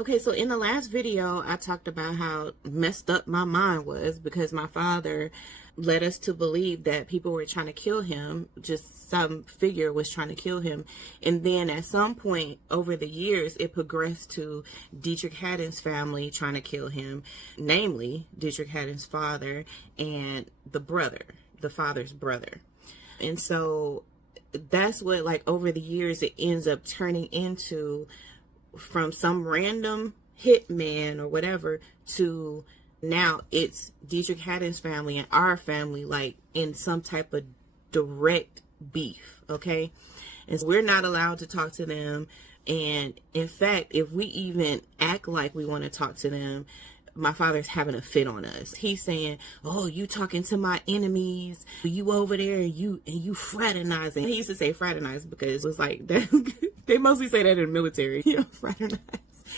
Okay, so in the last video, I talked about how messed up my mind was because my father led us to believe that people were trying to kill him, just some figure was trying to kill him. And then at some point over the years, it progressed to Deitrick Haddon's family trying to kill him, namely Deitrick Haddon's father and the father's brother. And so that's what, like, over the years, it ends up turning into, from some random hitman or whatever to now it's Deitrick Haddon's family and our family, like, in some type of direct beef. Okay, and so we're not allowed to talk to them, and in fact, if we even act like we want to talk to them, my father's having a fit on us. He's saying, "Oh, you talking to my enemies? You over there and you fraternizing." He used to say fraternize because it was like that. They mostly say that in the military, you know, fraternize.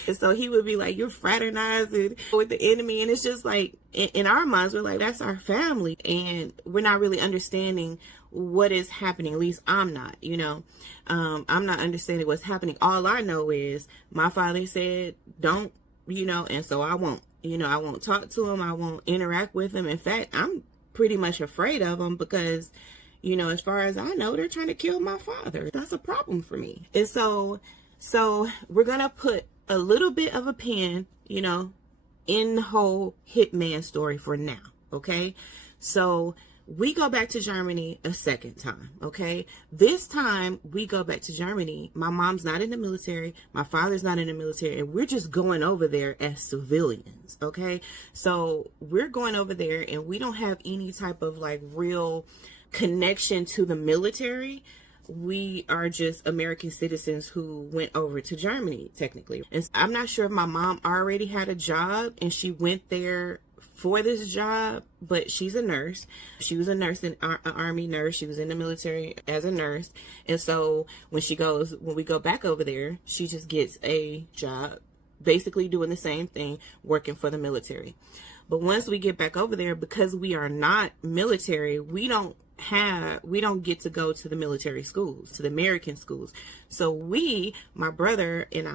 And so he would be like, "You're fraternizing with the enemy," and it's just like in our minds, we're like, "That's our family," and we're not really understanding what is happening. At least I'm not. You know, I'm not understanding what's happening. All I know is my father said, "Don't," you know, and so I won't. You know, I won't talk to him. I won't interact with him. In fact, I'm pretty much afraid of him because, you know, as far as I know, they're trying to kill my father. That's a problem for me. And so we're going to put a little bit of a pin, you know, in the whole Hitman story for now. Okay. So we go back to Germany a second time. Okay. This time we go back to Germany. My mom's not in the military. My father's not in the military. And we're just going over there as civilians. Okay. So we're going over there and we don't have any type of like real connection to the military. We are just American citizens who went over to Germany, technically. And I'm not sure if my mom already had a job and she went there for this job, but she's a nurse. She was a nurse, an army nurse. She was in the military as a nurse. And so when we go back over there, she just gets a job, basically doing the same thing, working for the military. But once we get back over there, because we are not military, we don't get to go to the military schools, to the American schools. So my brother and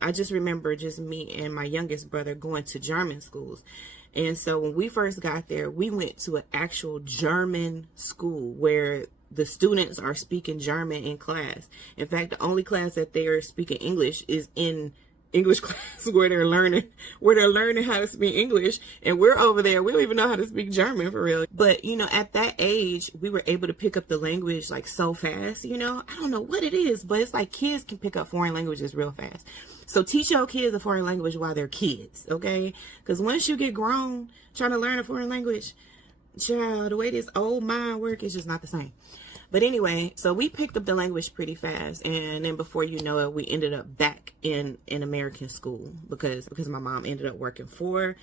I just remember just me and my youngest brother going to German schools. And so when we first got there, we went to an actual German school where the students are speaking German in class. In fact, the only class that they are speaking English is in English class where they're learning how to speak English. And we're over there, we don't even know how to speak German for real. But, you know, at that age, we were able to pick up the language like so fast, you know. I don't know what it is, but it's like kids can pick up foreign languages real fast. So teach your kids a foreign language while they're kids, okay? Because once you get grown trying to learn a foreign language, child, the way this old mind works is just not the same. But anyway, so we picked up the language pretty fast. And then before you know it, we ended up back in American school because my mom ended up working for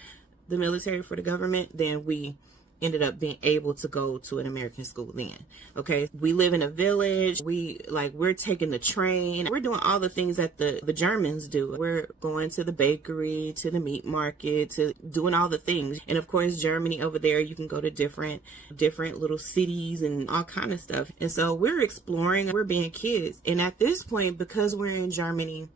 the military, for the government. Then we ended up being able to go to an American school then. Okay. We live in a village. We're taking the train. We're doing all the things that the Germans do. We're going to the bakery, to the meat market, to doing all the things. And of course, Germany over there, you can go to different little cities and all kind of stuff. And so we're exploring, we're being kids. And at this point, because we're in Germany,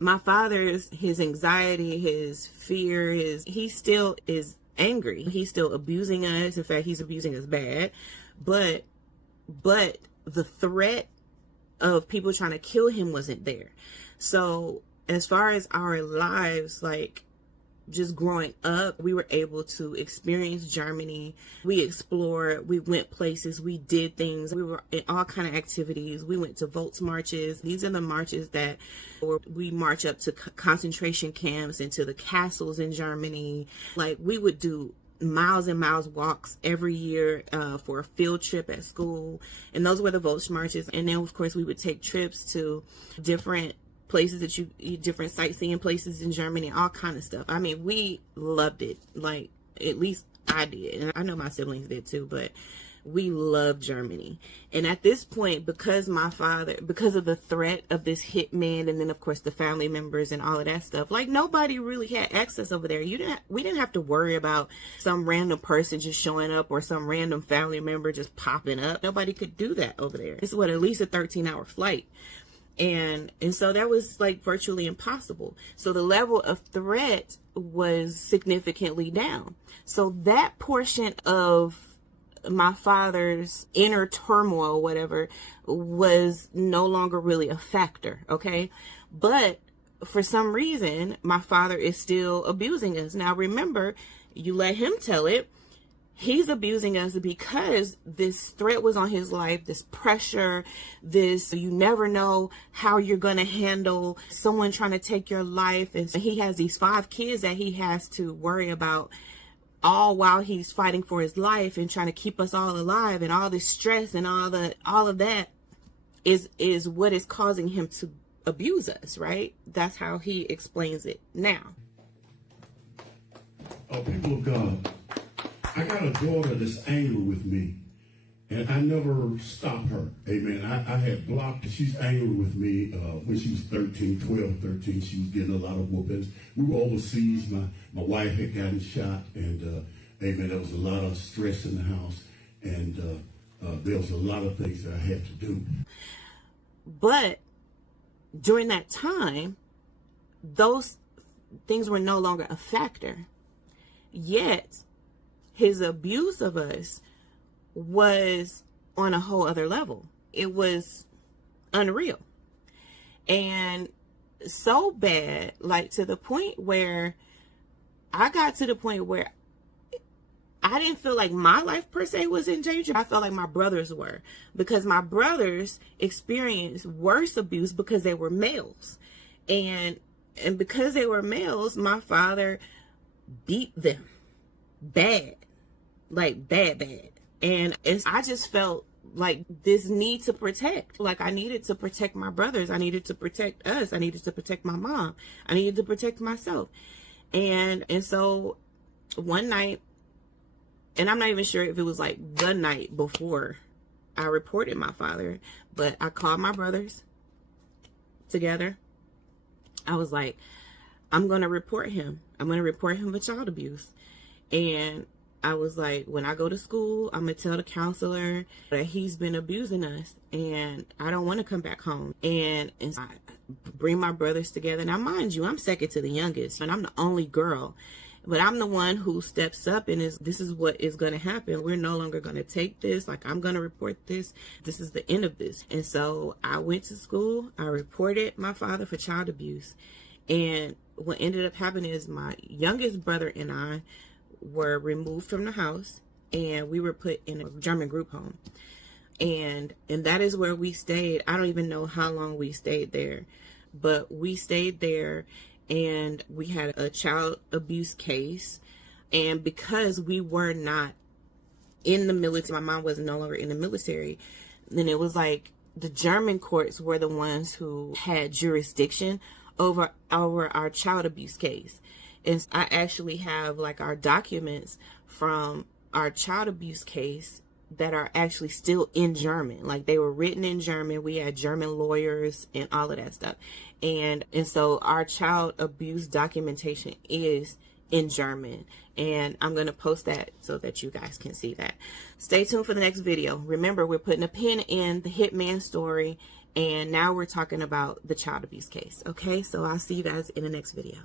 my father's, his anxiety, his fear, he still is angry. He's still abusing us. In fact, he's abusing us bad. But the threat of people trying to kill him wasn't there. So as far as our lives, like just growing up, we were able to experience Germany. We explored, we went places, we did things. We were in all kind of activities. We went to Volts marches. These are the marches that we march up to concentration camps and to the castles in Germany. Like we would do miles and miles walks every year for a field trip at school. And those were the Volts marches. And then of course we would take trips to different places different sightseeing places in Germany, all kind of stuff. I mean, we loved it. Like, at least I did. And I know my siblings did too, but we loved Germany. And at this point, because of the threat of this hitman, and then of course the family members and all of that stuff, like nobody really had access over there. We didn't have to worry about some random person just showing up or some random family member just popping up. Nobody could do that over there. It's at least a 13-hour flight. And so that was like virtually impossible. So the level of threat was significantly down. So that portion of my father's inner turmoil, whatever, was no longer really a factor. Okay. But for some reason, my father is still abusing us. Now, remember, you let him tell it. He's abusing us because this threat was on his life, this pressure, this, you never know how you're going to handle someone trying to take your life. And so he has these 5 kids that he has to worry about, all while he's fighting for his life and trying to keep us all alive, and all this stress and all of that is what is causing him to abuse us, right? That's how he explains it now. Oh, people of God, I got a daughter that's angry with me, and I never stop her. Amen. I had blocked. She's angry with me when she was 13, 12, 13. She was getting a lot of whoopings. We were overseas. My wife had gotten shot, and amen, there was a lot of stress in the house, and there was a lot of things that I had to do. But during that time, those things were no longer a factor. Yet, his abuse of us was on a whole other level. It was unreal. And so bad, like to the point where I got to the point where I didn't feel like my life per se was in danger. I felt like my brothers were, because my brothers experienced worse abuse because they were males. And because they were males, my father beat them bad. Like bad. And I just felt like this need to protect. Like I needed to protect my brothers. I needed to protect us. I needed to protect my mom. I needed to protect myself. And so one night, and I'm not even sure if it was like the night before I reported my father, but I called my brothers together. I was like, I'm going to report him. I'm going to report him for child abuse. And I was like, when I go to school, I'm going to tell the counselor that he's been abusing us, and I don't want to come back home. And so I bring my brothers together. Now, mind you, I'm second to the youngest, and I'm the only girl. But I'm the one who steps up and this is what is going to happen. We're no longer going to take this. Like, I'm going to report this. This is the end of this. And so I went to school. I reported my father for child abuse. And what ended up happening is my youngest brother and I were removed from the house, and we were put in a German group home. And that is where we stayed. I don't even know how long we stayed there, but we stayed there, and we had a child abuse case. And because we were not in the military, my mom was no longer in the military, then it was like the German courts were the ones who had jurisdiction over our child abuse case. And I actually have like our documents from our child abuse case that are actually still in German. Like, they were written in German. We had German lawyers and all of that stuff. And so our child abuse documentation is in German. And I'm going to post that so that you guys can see that. Stay tuned for the next video. Remember, we're putting a pin in the Hitman story. And now we're talking about the child abuse case. Okay, so I'll see you guys in the next video.